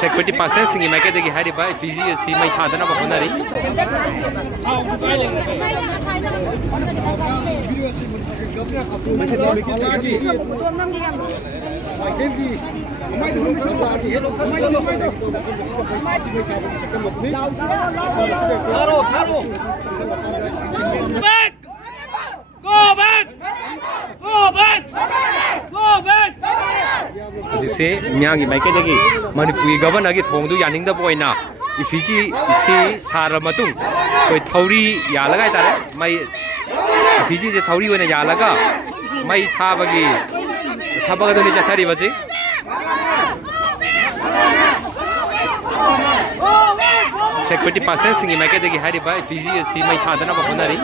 Security personnel singi mai ke degi hari ba Fiji si mai tha dana ba honari जिसे म्यांगी माइके दगी Manipuri governor की थोंगदु Yaning the बोइना इफिजी इसे सारा मतुंग कोई थौरी यालगा तारे मई इफिजी जे थौरी वने यालगा मई थाबगी थाबगदनि जथारि बजे Security personnel singi mai ke degi hari ba Fiji si mai tha dana ba honari